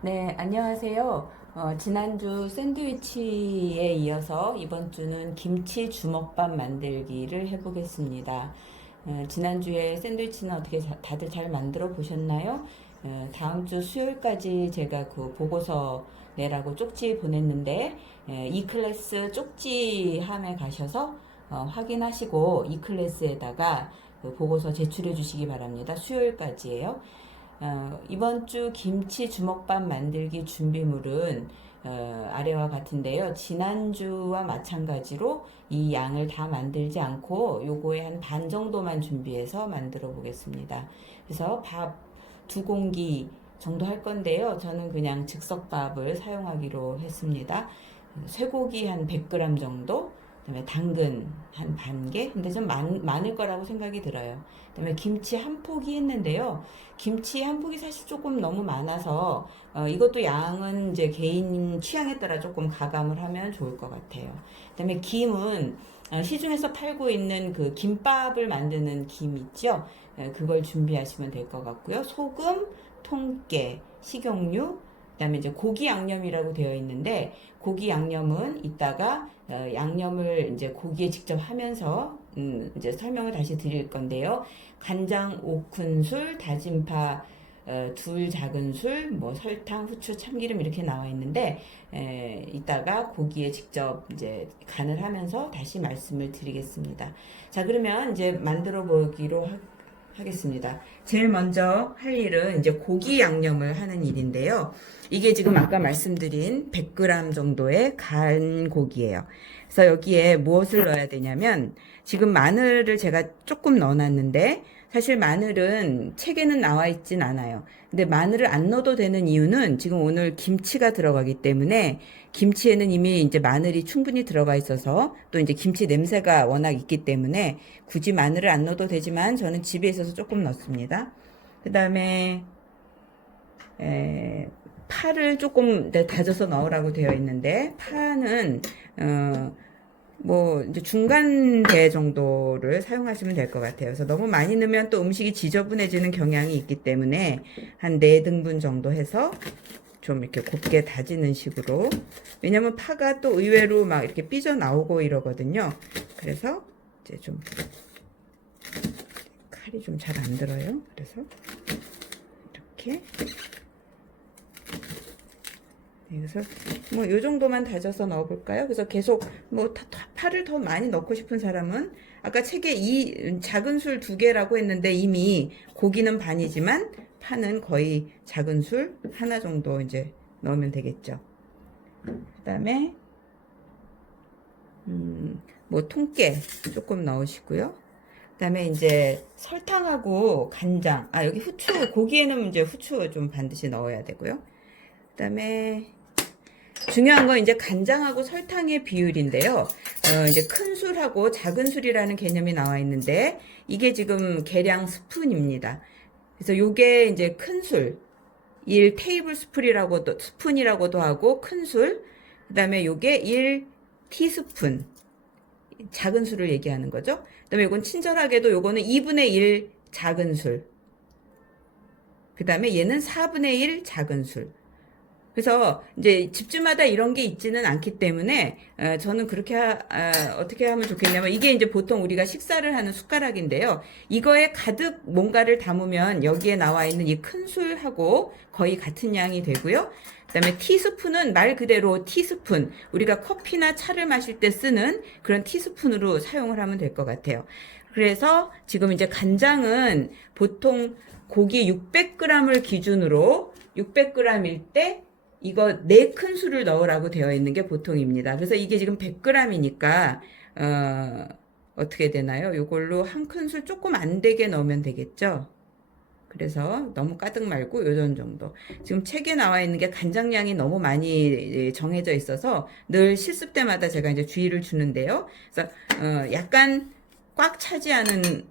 네, 안녕하세요. 지난주 샌드위치에 이어서 이번 주는 김치 주먹밥 만들기를 해보겠습니다. 지난주에 샌드위치는 어떻게 다들 잘 만들어 보셨나요? 다음 주 수요일까지 제가 그 보고서 내라고 쪽지 보냈는데, 이 클래스 쪽지함에 가셔서 확인하시고 이 클래스에다가 그 보고서 제출해 주시기 바랍니다. 수요일까지예요. 이번 주 김치 주먹밥 만들기 준비물은 아래와 같은데요. 지난주와 마찬가지로 이 양을 다 만들지 않고 요거의 한 반 정도만 준비해서 만들어 보겠습니다. 그래서 밥 2공기 정도 할 건데요. 저는 그냥 즉석밥을 사용하기로 했습니다. 쇠고기 한 100g 정도, 그다음에 당근 한 반 개, 근데 좀 많을 거라고 생각이 들어요. 그다음에 김치 한 포기 했는데요. 김치 한 포기 사실 조금 너무 많아서 이것도 양은 이제 개인 취향에 따라 조금 가감을 하면 좋을 것 같아요. 그다음에 김은 시중에서 팔고 있는 그 김밥을 만드는 김 있죠? 그걸 준비하시면 될 것 같고요. 소금, 통깨, 식용유, 그다음에 이제 고기 양념이라고 되어 있는데 고기 양념은 이따가 양념을 이제 고기에 직접 하면서 이제 설명을 다시 드릴 건데요. 간장 5큰술, 다진파 2 작은술, 뭐 설탕, 후추, 참기름 이렇게 나와 있는데 이따가 고기에 직접 이제 간을 하면서 다시 말씀을 드리겠습니다. 자, 그러면 이제 만들어 보기로 하겠습니다. 제일 먼저 할 일은 이제 고기 양념을 하는 일인데요. 이게 지금 아까 말씀드린 100g 정도의 간 고기예요. 그래서 여기에 무엇을 넣어야 되냐면 지금 마늘을 제가 조금 넣어놨는데 사실 마늘은 책에는 나와 있진 않아요. 근데 마늘을 안 넣어도 되는 이유는 지금 오늘 김치가 들어가기 때문에 김치에는 이미 이제 마늘이 충분히 들어가 있어서 또 이제 김치 냄새가 워낙 있기 때문에 굳이 마늘을 안 넣어도 되지만 저는 집에 있어서 조금 넣습니다. 그 다음에 파를 조금 다져서 넣으라고 되어 있는데 파는 뭐 이제 중간 대 정도를 사용하시면 될 것 같아요. 그래서 너무 많이 넣으면 또 음식이 지저분해지는 경향이 있기 때문에 한 4등분 정도 해서 좀 이렇게 곱게 다지는 식으로. 왜냐면 파가 또 의외로 막 이렇게 삐져 나오고 이러거든요. 그래서 이제 좀 칼이 좀 잘 안 들어요. 그래서 이렇게. 그래서 뭐 요 정도만 다져서 넣어볼까요? 그래서 계속 뭐 파를 더 많이 넣고 싶은 사람은 아까 책에 이 작은 술 2개라고 했는데 이미 고기는 반이지만 파는 거의 작은 술 하나 정도 이제 넣으면 되겠죠. 그다음에 뭐 통깨 조금 넣으시고요. 그다음에 이제 설탕하고 간장, 여기 후추, 고기에는 이제 후추 좀 반드시 넣어야 되고요. 그다음에 중요한 건 이제 간장하고 설탕의 비율인데요. 이제 큰 술하고 작은 술이라는 개념이 나와 있는데 이게 지금 계량 스푼입니다. 그래서 요게 이제 큰 술, 1 테이블 스푼이라고도 하고 큰 술, 그다음에 요게 1 티스푼, 작은 술을 얘기하는 거죠. 그다음에 요건 친절하게도 요거는 2분의 1 작은 술. 그다음에 얘는 4분의 1 작은 술. 그래서 이제 집주마다 이런 게 있지는 않기 때문에 저는 그렇게 어떻게 하면 좋겠냐면 이게 이제 보통 우리가 식사를 하는 숟가락인데요. 이거에 가득 뭔가를 담으면 여기에 나와 있는 이 큰 술하고 거의 같은 양이 되고요. 그다음에 티스푼은 말 그대로 티스푼, 우리가 커피나 차를 마실 때 쓰는 그런 티스푼으로 사용을 하면 될 것 같아요. 그래서 지금 이제 간장은 보통 고기 600g을 기준으로 600g일 때 이거 4큰술을 넣으라고 되어 있는 게 보통입니다. 그래서 이게 지금 100g이니까 어떻게 되나요? 이걸로 1큰술 조금 안 되게 넣으면 되겠죠? 그래서 너무 가득 말고 요런 정도. 지금 책에 나와 있는 게 간장량이 너무 많이 정해져 있어서 늘 실습 때마다 제가 이제 주의를 주는데요. 그래서 약간 꽉 차지 않은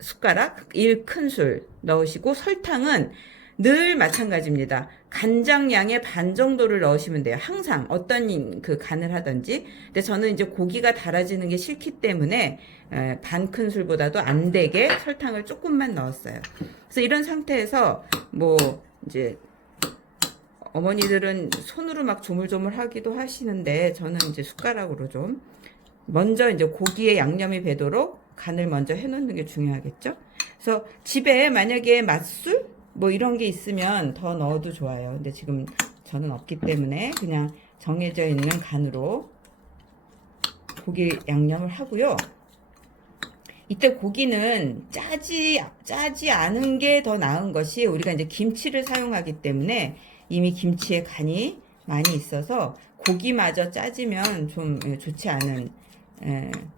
숟가락 1큰술 넣으시고 설탕은 늘 마찬가지입니다. 간장량의 반 정도를 넣으시면 돼요. 항상 어떤 그 간을 하든지. 근데 저는 이제 고기가 달아지는 게 싫기 때문에 반 큰술보다도 안 되게 설탕을 조금만 넣었어요. 그래서 이런 상태에서 뭐 이제 어머니들은 손으로 막 조물조물 하기도 하시는데 저는 이제 숟가락으로 좀 먼저 이제 고기에 양념이 배도록 간을 먼저 해놓는 게 중요하겠죠. 그래서 집에 만약에 맛술 뭐 이런 게 있으면 더 넣어도 좋아요. 근데 지금 저는 없기 때문에 그냥 정해져 있는 간으로 고기 양념을 하고요. 이때 고기는 짜지 않은 게 더 나은 것이, 우리가 이제 김치를 사용하기 때문에 이미 김치에 간이 많이 있어서 고기마저 짜지면 좀 좋지 않은,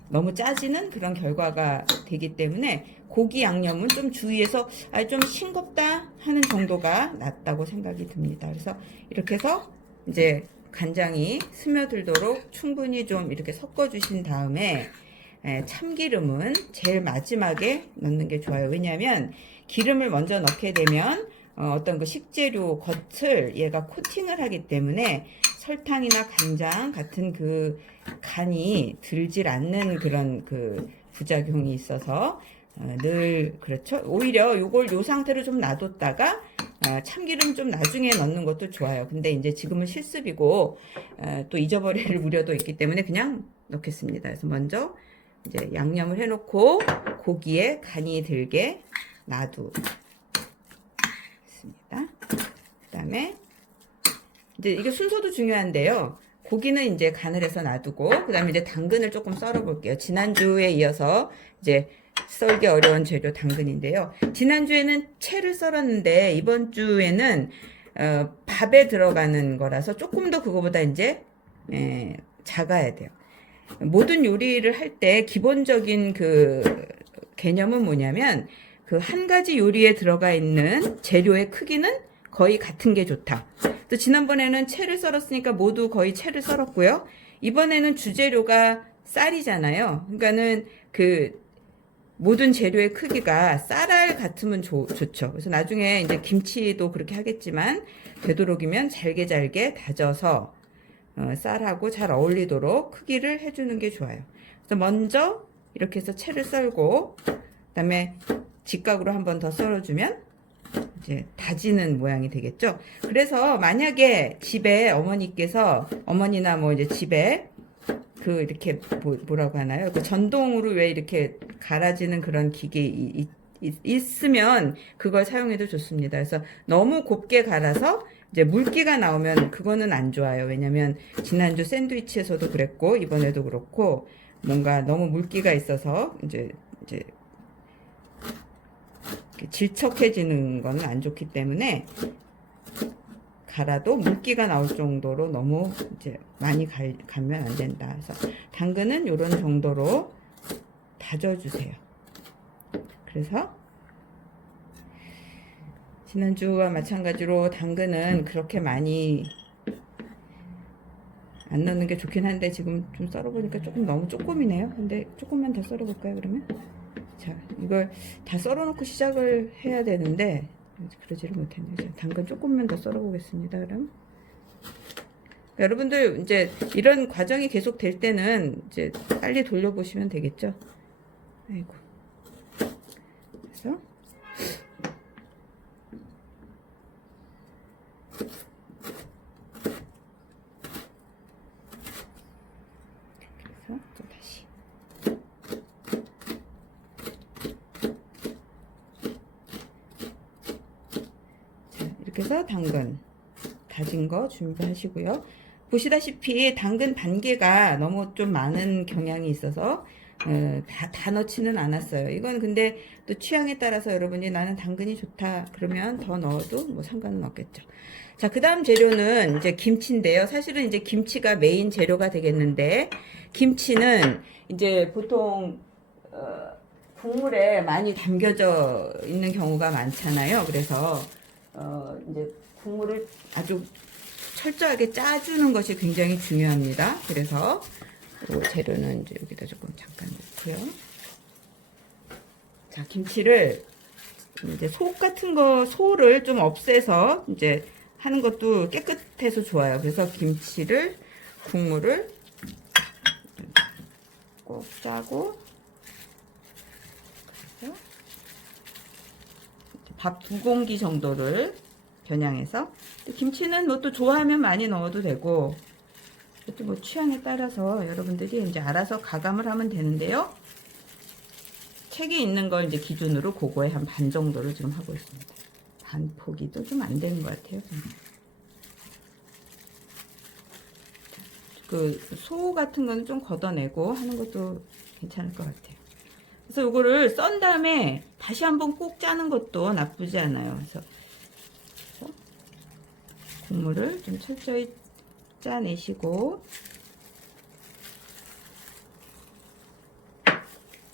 너무 짜지는 그런 결과가 되기 때문에 고기 양념은 좀 주의해서 좀 싱겁다 하는 정도가 낫다고 생각이 듭니다. 그래서 이렇게 해서 이제 간장이 스며들도록 충분히 좀 이렇게 섞어 주신 다음에 참기름은 제일 마지막에 넣는 게 좋아요. 왜냐하면 기름을 먼저 넣게 되면 어떤 그 식재료 겉을 얘가 코팅을 하기 때문에 설탕이나 간장 같은 그 간이 들질 않는 그런 그 부작용이 있어서 늘 그렇죠. 오히려 요걸 요 상태로 좀 놔뒀다가 참기름 좀 나중에 넣는 것도 좋아요. 근데 이제 지금은 실습이고 또 잊어버릴 우려도 있기 때문에 그냥 넣겠습니다. 그래서 먼저 이제 양념을 해놓고 고기에 간이 들게 놔두겠습니다. 그 다음에 이제 이게 순서도 중요한데요. 고기는 이제 간을 해서 놔두고, 그 다음에 이제 당근을 조금 썰어 볼게요. 지난주에 이어서 이제 썰기 어려운 재료 당근인데요. 지난주에는 채를 썰었는데 이번 주에는 밥에 들어가는 거라서 조금 더 그거보다 이제 작아야 돼요. 모든 요리를 할 때 기본적인 그 개념은 뭐냐면 그 한 가지 요리에 들어가 있는 재료의 크기는 거의 같은 게 좋다. 또 지난번에는 채를 썰었으니까 모두 거의 채를 썰었고요. 이번에는 주재료가 쌀이잖아요. 그러니까는 그 모든 재료의 크기가 쌀알 같으면 좋죠. 그래서 나중에 이제 김치도 그렇게 하겠지만 되도록이면 잘게 다져서 쌀하고 잘 어울리도록 크기를 해주는 게 좋아요. 그래서 먼저 이렇게 해서 채를 썰고, 그 다음에 직각으로 한 번 더 썰어주면 이제 다지는 모양이 되겠죠. 그래서 만약에 집에 어머니나 뭐 이제 집에 그 이렇게 뭐라고 하나요? 그 전동으로 왜 이렇게 갈아지는 그런 기계 있으면 그걸 사용해도 좋습니다. 그래서 너무 곱게 갈아서 이제 물기가 나오면 그거는 안 좋아요. 왜냐면 지난주 샌드위치에서도 그랬고 이번에도 그렇고 뭔가 너무 물기가 있어서 이제 질척해지는 건 안 좋기 때문에 갈아도 물기가 나올 정도로 너무 이제 많이 갈면 안 된다. 그래서 당근은 이런 정도로 다져주세요. 그래서 지난주와 마찬가지로 당근은 그렇게 많이 안 넣는 게 좋긴 한데 지금 좀 썰어보니까 조금 너무 조금이네요. 근데 조금만 더 썰어볼까요, 그러면? 자, 이걸 다 썰어놓고 시작을 해야 되는데 그러지를 못했네요. 당근 조금만 더 썰어보겠습니다. 그럼 여러분들 이제 이런 과정이 계속 될 때는 이제 빨리 돌려보시면 되겠죠. 아이고. 그래서 또 다시. 자, 이렇게 해서 당근 다진 거 준비하시고요. 보시다시피 당근 반개가 너무 좀 많은 경향이 있어서 다 넣지는 않았어요. 이건 근데 또 취향에 따라서 여러분이 나는 당근이 좋다 그러면 더 넣어도 뭐 상관은 없겠죠. 자, 그 다음 재료는 이제 김치인데요. 사실은 이제 김치가 메인 재료가 되겠는데, 김치는 이제 보통 국물에 많이 담겨져 있는 경우가 많잖아요. 그래서 이제 국물을 아주 철저하게 짜주는 것이 굉장히 중요합니다. 그래서 이 재료는 이제 여기다 조금 잠깐 넣고요. 자, 김치를 이제 속 같은 소를 좀 없애서 이제 하는 것도 깨끗해서 좋아요. 그래서 김치를 국물을 꼭 짜고, 밥 2공기 정도를 겨냥해서. 김치는 뭐 또 좋아하면 많이 넣어도 되고, 또 뭐 취향에 따라서 여러분들이 이제 알아서 가감을 하면 되는데요. 책에 있는 걸 이제 기준으로 그거에 한 반 정도를 지금 하고 있습니다. 반 포기도 좀 안 되는 것 같아요. 그 소 같은 거는 좀 걷어내고 하는 것도 괜찮을 것 같아요. 그래서 이거를 썬 다음에 다시 한번 꼭 짜는 것도 나쁘지 않아요. 그래서 국물을 좀 철저히 짜내시고,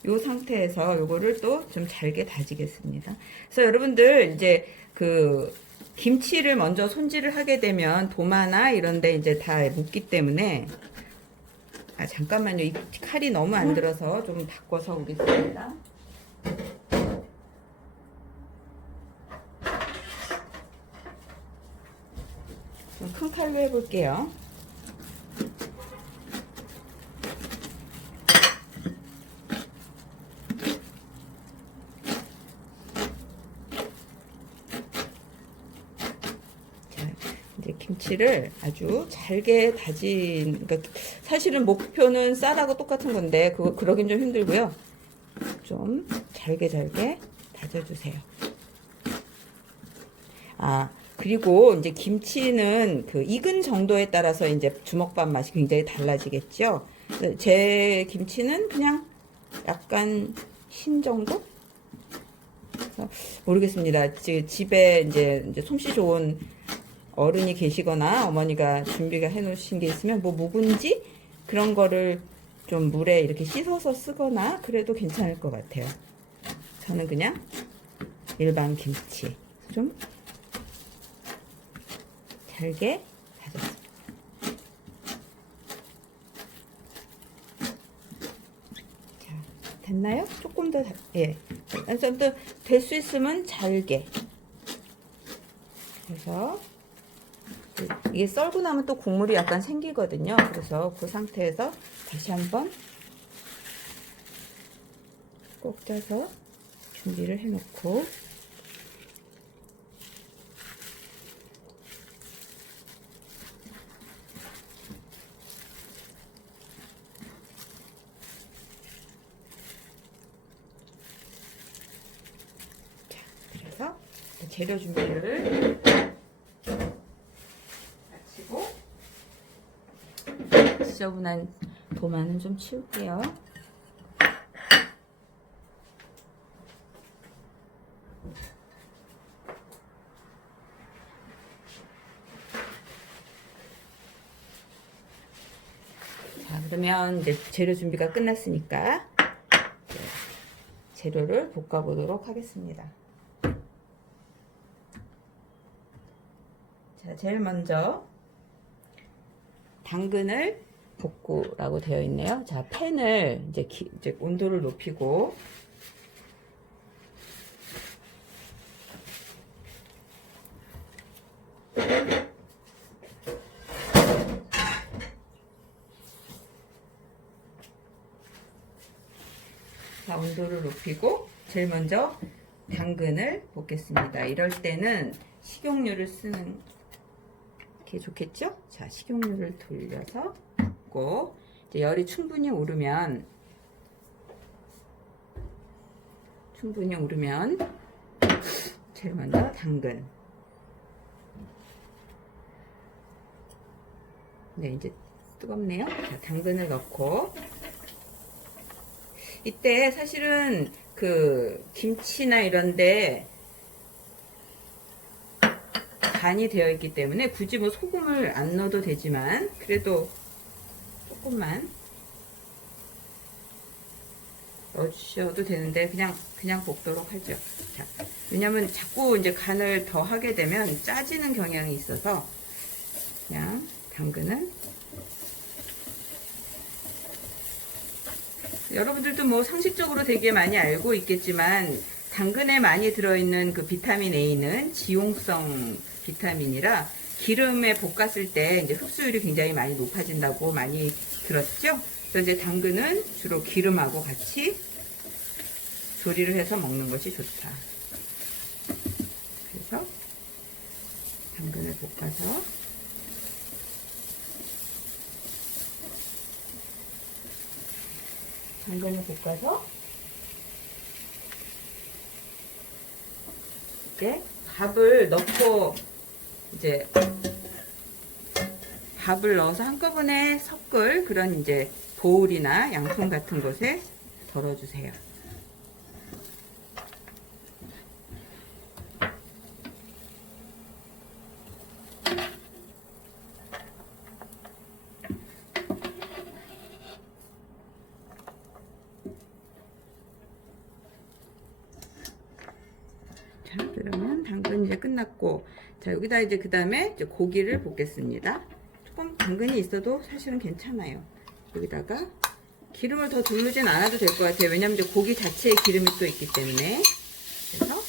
이 상태에서 요거를 또 좀 잘게 다지겠습니다. 그래서 여러분들 이제 그 김치를 먼저 손질을 하게 되면 도마나 이런데 이제 다 묻기 때문에, 잠깐만요. 이 칼이 너무 안 들어서 좀 바꿔서 오겠습니다. 좀 큰 칼로 해볼게요. 이제 김치를 아주 잘게 다진, 그러니까 사실은 목표는 쌀하고 똑같은 건데 그러긴 좀 힘들고요. 좀 잘게 다져주세요. 그리고 이제 김치는 그 익은 정도에 따라서 이제 주먹밥 맛이 굉장히 달라지겠죠. 제 김치는 그냥 약간 신 정도? 모르겠습니다. 집에 이제 솜씨 좋은 어른이 계시거나 어머니가 준비가 해 놓으신 게 있으면 뭐 묵은지 그런 거를 좀 물에 이렇게 씻어서 쓰거나 그래도 괜찮을 것 같아요. 저는 그냥 일반 김치 좀 잘게 다졌습니다. 자, 됐나요? 조금 더, 예. 좀 더 될 수 있으면 잘게. 그래서 이게 썰고 나면 또 국물이 약간 생기거든요. 그래서 그 상태에서 다시 한번 꼭 짜서 준비를 해 놓고, 그래서 재료 준비를 마치고 지저분한 도마는 좀 치울게요. 자, 그러면 이제 재료 준비가 끝났으니까 재료를 볶아 보도록 하겠습니다. 자, 제일 먼저 당근을 볶으라고 되어 있네요. 자, 팬을 이제 온도를 높이고, 자, 온도를 높이고 제일 먼저 당근을 볶겠습니다. 이럴 때는 식용유를 쓰는 게 좋겠죠? 자, 식용유를 돌려서 볶고, 이제 열이 충분히 오르면 제일 먼저 당근. 네, 이제 뜨겁네요. 자, 당근을 넣고, 이때 사실은 그 김치나 이런데 간이 되어 있기 때문에 굳이 뭐 소금을 안 넣어도 되지만 그래도 조금만 넣어주셔도 되는데 그냥 볶도록 하죠. 자, 왜냐면 자꾸 이제 간을 더 하게 되면 짜지는 경향이 있어서 그냥 당근은, 여러분들도 뭐 상식적으로 되게 많이 알고 있겠지만 당근에 많이 들어있는 그 비타민 A는 지용성 비타민이라 기름에 볶았을 때 이제 흡수율이 굉장히 많이 높아진다고 많이 들었죠? 그래서 이제 당근은 주로 기름하고 같이 조리를 해서 먹는 것이 좋다. 그래서 볶아서 당근을 볶아서 이렇게 밥을 넣고 이제 밥을 넣어서 한꺼번에 섞을 그런 이제 보울이나 양푼 같은 곳에 덜어주세요. 자, 그러면 당근 이제 끝났고, 자, 여기다 이제 그 다음에 이제 고기를 볶겠습니다. 조금 당근이 있어도 사실은 괜찮아요. 여기다가 기름을 더 두르진 않아도 될 것 같아요. 왜냐면 이제 고기 자체에 기름이 또 있기 때문에. 그래서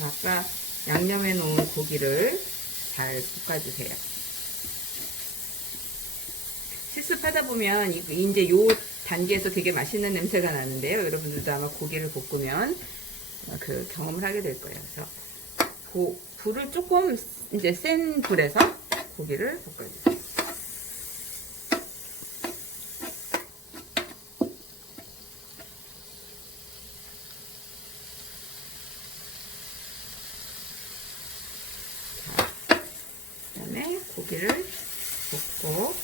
아까 양념해 놓은 고기를 잘 볶아주세요. 실습하다 보면 이제 요 단계에서 되게 맛있는 냄새가 나는데요. 여러분들도 아마 고기를 볶으면 그 경험을 하게 될 거예요. 그래서 불을 조금 이제 센 불에서 고기를 볶아주세요. 그다음에 고기를 볶고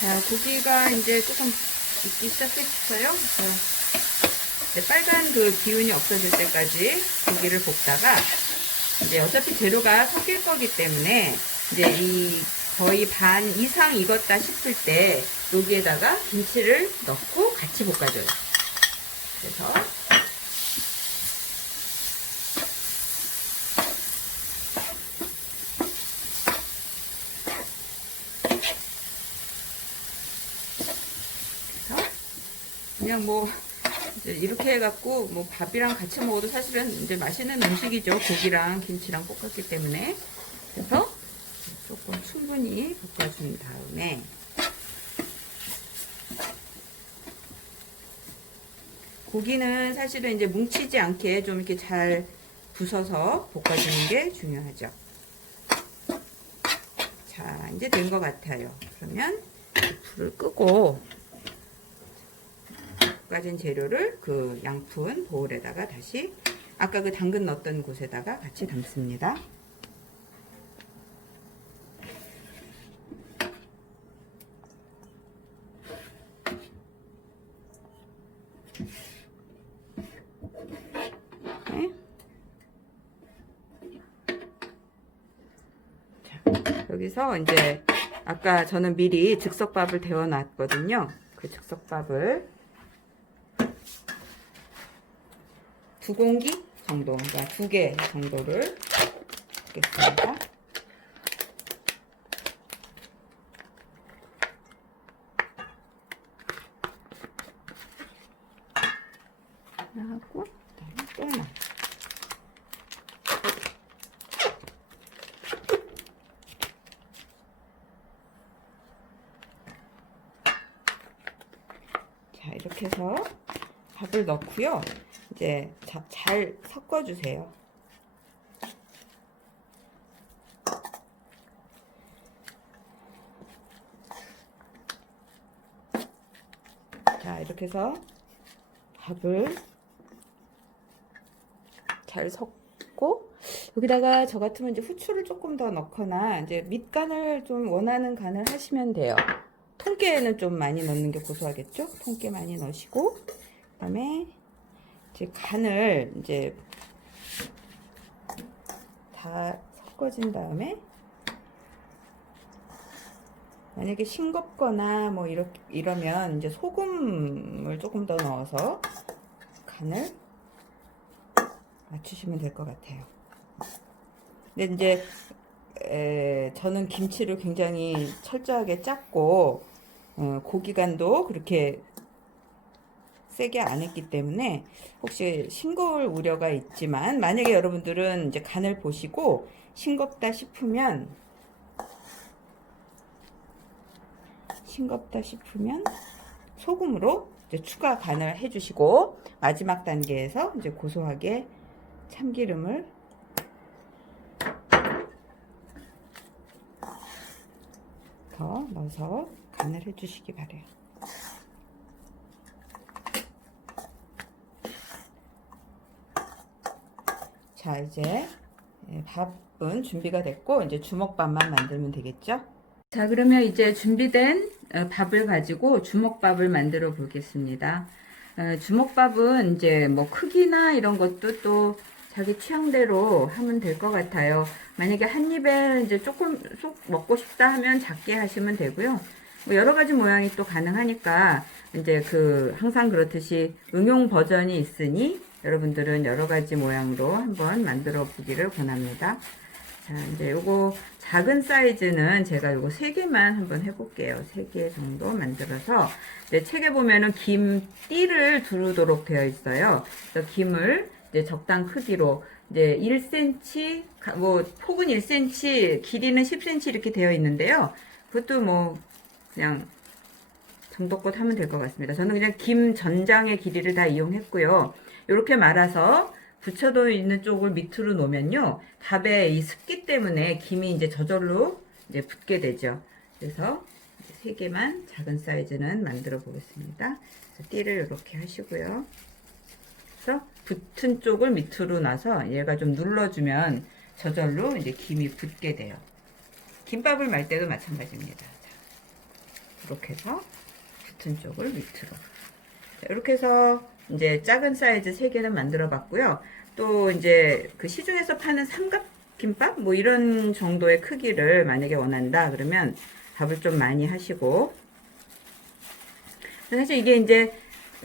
자, 고기가 이제 조금 익기 시작했어요. 이제 빨간 그 기운이 없어질 때까지 고기를 볶다가 이제 어차피 재료가 섞일 거기 때문에 이제 이 거의 반 이상 익었다 싶을 때 여기에다가 김치를 넣고 같이 볶아줘요. 그래서 그냥 뭐 이제 이렇게 해갖고 뭐 밥이랑 같이 먹어도 사실은 이제 맛있는 음식이죠. 고기랑 김치랑 볶았기 때문에. 그래서 조금 충분히 볶아준 다음에 고기는 사실은 이제 뭉치지 않게 좀 이렇게 잘 부숴서 볶아주는 게 중요하죠. 자, 이제 된 것 같아요. 그러면 불을 끄고 볶아진 재료를 그 양푼 보울에다가 다시 아까 그 당근 넣었던 곳에다가 같이 담습니다. 네. 자, 여기서 이제 아까 저는 미리 즉석밥을 데워 놨거든요. 그 즉석밥을 2공기 정도, 그러니까 2개 정도를 붓겠습니다. 하고 그다음에 또 하나. 자, 이렇게 해서 밥을 넣고요. 이제 잘 섞어주세요. 자, 이렇게 해서 밥을 잘 섞고 여기다가 저 같으면 이제 후추를 조금 더 넣거나 이제 밑간을 좀 원하는 간을 하시면 돼요. 통깨는 좀 많이 넣는 게 고소하겠죠? 통깨 많이 넣으시고 그다음에 이제 간을 이제 다 섞어진 다음에 만약에 싱겁거나 뭐 이러면 이제 소금을 조금 더 넣어서 간을 맞추시면 될 것 같아요. 근데 이제 저는 김치를 굉장히 철저하게 짰고 고기 간도 그렇게 세게 안 했기 때문에 혹시 싱거울 우려가 있지만, 만약에 여러분들은 이제 간을 보시고 싱겁다 싶으면 소금으로 이제 추가 간을 해주시고, 마지막 단계에서 이제 고소하게 참기름을 더 넣어서 간을 해주시기 바래요. 자, 이제 밥은 준비가 됐고 이제 주먹밥만 만들면 되겠죠? 자, 그러면 이제 준비된 밥을 가지고 주먹밥을 만들어 보겠습니다. 주먹밥은 이제 뭐 크기나 이런 것도 또 자기 취향대로 하면 될 것 같아요. 만약에 한 입에 이제 조금 쏙 먹고 싶다 하면 작게 하시면 되고요. 뭐 여러 가지 모양이 또 가능하니까 이제 항상 그렇듯이 응용 버전이 있으니 여러분들은 여러 가지 모양으로 한번 만들어 보기를 권합니다. 자, 이제 요거 작은 사이즈는 제가 요거 3개만 한번 해볼게요. 3개 정도 만들어서, 이제 책에 보면은 김띠를 두르도록 되어 있어요. 그래서 김을 이제 적당 크기로 이제 1cm, 뭐 폭은 1cm, 길이는 10cm 이렇게 되어 있는데요. 그것도 뭐 그냥 정도껏 하면 될 것 같습니다. 저는 그냥 김 전장의 길이를 다 이용했고요. 이렇게 말아서 붙여져 있는 쪽을 밑으로 놓으면요, 밥에 이 습기 때문에 김이 이제 저절로 이제 붙게 되죠. 그래서 3개만 작은 사이즈는 만들어 보겠습니다. 그래서 띠를 이렇게 하시고요. 그래서 붙은 쪽을 밑으로 놔서 얘가 좀 눌러주면 저절로 이제 김이 붙게 돼요. 김밥을 말 때도 마찬가지입니다. 자, 이렇게 해서 붙은 쪽을 밑으로. 자, 이렇게 해서 이제 작은 사이즈 3개는 만들어 봤고요. 또 이제 시중에서 파는 삼각김밥 뭐 이런 정도의 크기를 만약에 원한다 그러면 밥을 좀 많이 하시고, 사실 이게 이제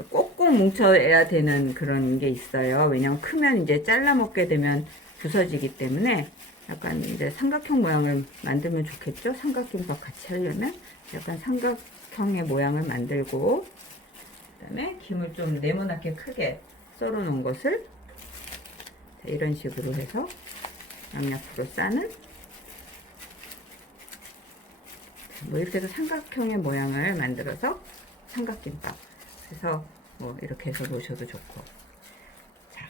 꼭꼭 뭉쳐야 되는 그런 게 있어요. 왜냐면 크면 이제 잘라 먹게 되면 부서지기 때문에 약간 이제 삼각형 모양을 만들면 좋겠죠. 삼각김밥 같이 하려면 약간 삼각형의 모양을 만들고, 그다음에 김을 좀 네모나게 크게 썰어 놓은 것을 이런 식으로 해서 양옆으로 싸는, 뭐 이렇게 해서 삼각형의 모양을 만들어서 삼각김밥, 그래서 뭐 이렇게 해서 놓으셔도 좋고. 자,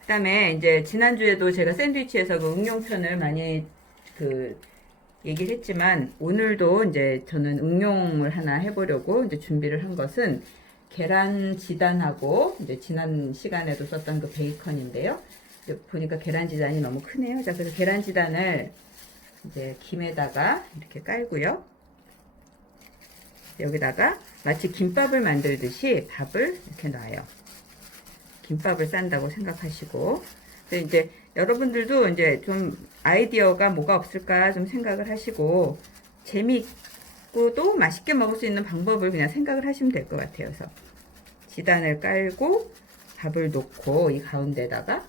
그다음에 이제 지난주에도 제가 샌드위치에서 응용편을 많이 얘기를 했지만, 오늘도 이제 저는 응용을 하나 해보려고 이제 준비를 한 것은 계란지단하고 이제 지난 시간에도 썼던 베이컨인데요. 보니까 계란지단이 너무 크네요. 자, 그래서 계란지단을 이제 김에다가 이렇게 깔고요. 여기다가 마치 김밥을 만들듯이 밥을 이렇게 놔요. 김밥을 싼다고 생각하시고, 이제 여러분들도 이제 좀 아이디어가 뭐가 없을까 좀 생각을 하시고, 재미있고 또 맛있게 먹을 수 있는 방법을 그냥 생각을 하시면 될 것 같아요. 그래서 지단을 깔고 밥을 놓고 이 가운데다가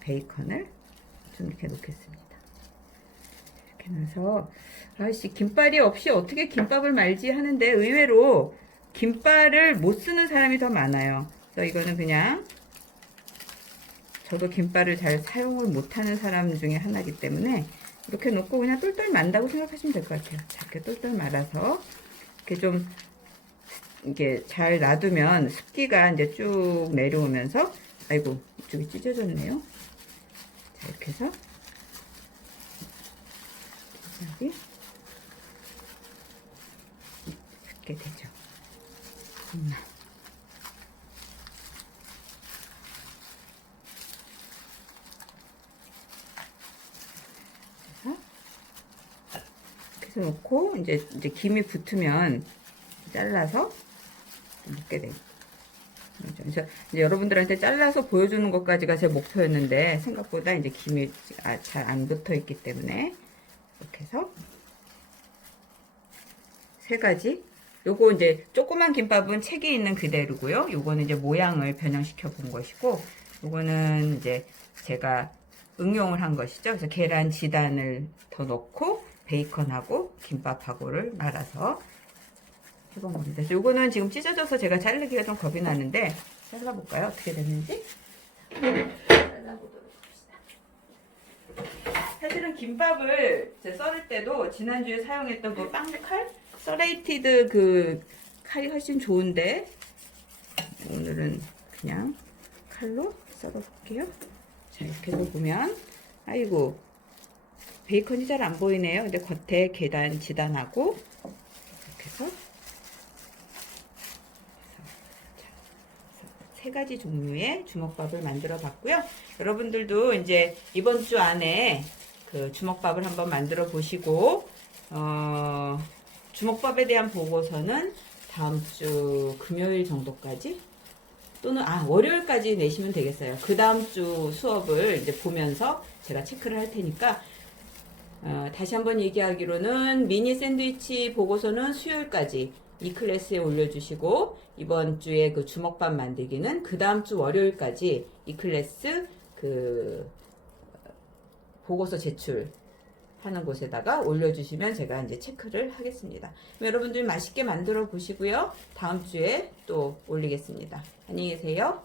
베이컨을 좀 이렇게 놓겠습니다. 이렇게 넣어서, 아이씨, 김발이 없이 어떻게 김밥을 말지 하는데 의외로 김발을 못 쓰는 사람이 더 많아요. 그래서 이거는 그냥 저도 김발을 잘 사용을 못하는 사람 중에 하나이기 때문에 이렇게 놓고 그냥 똘똘 만다고 생각하시면 될 것 같아요. 자, 이렇게 똘똘 말아서 이렇게 좀 이게 잘 놔두면 습기가 이제 쭉 내려오면서, 아이고, 이쪽이 찢어졌네요. 자, 이렇게 해서 여기 이렇게 되죠. 그래서 놓고 이제 김이 붙으면 잘라서 먹게 돼요. 그래서 이제 여러분들한테 잘라서 보여주는 것까지가 제 목표였는데 생각보다 이제 김이 잘 안 붙어 있기 때문에 이렇게 해서 세 가지. 요거 이제 조그만 김밥은 책에 있는 그대로고요. 요거는 이제 모양을 변형시켜 본 것이고, 요거는 이제 제가 응용을 한 것이죠. 그래서 계란 지단을 더 넣고 베이컨하고 김밥하고를 말아서 해본 겁니다. 그래서 요거는 지금 찢어져서 제가 자르기가 좀 겁이 나는데 잘라볼까요? 어떻게 됐는지? 잘라보도록 합시다. 사실은 김밥을 썰을 때도 지난주에 사용했던 그 빵칼? 서레이티드 그 칼이 훨씬 좋은데 오늘은 그냥 칼로 썰어볼게요. 자, 이렇게 해서 보면 아이고 베이컨이 잘 안 보이네요. 근데 겉에 계란 지단하고 이렇게 해서 세 가지 종류의 주먹밥을 만들어 봤고요. 여러분들도 이제 이번 주 안에 그 주먹밥을 한번 만들어 보시고 주먹밥에 대한 보고서는 다음 주 금요일 정도까지 또는 월요일까지 내시면 되겠어요. 그 다음 주 수업을 이제 보면서 제가 체크를 할 테니까 다시 한번 얘기하기로는 미니 샌드위치 보고서는 수요일까지 이 클래스에 올려주시고 이번 주에 그 주먹밥 만들기는 그 다음 주 월요일까지 이 클래스 그 보고서 제출하는 곳에다가 올려주시면 제가 이제 체크를 하겠습니다. 여러분들 맛있게 만들어 보시고요. 다음 주에 또 올리겠습니다. 안녕히 계세요.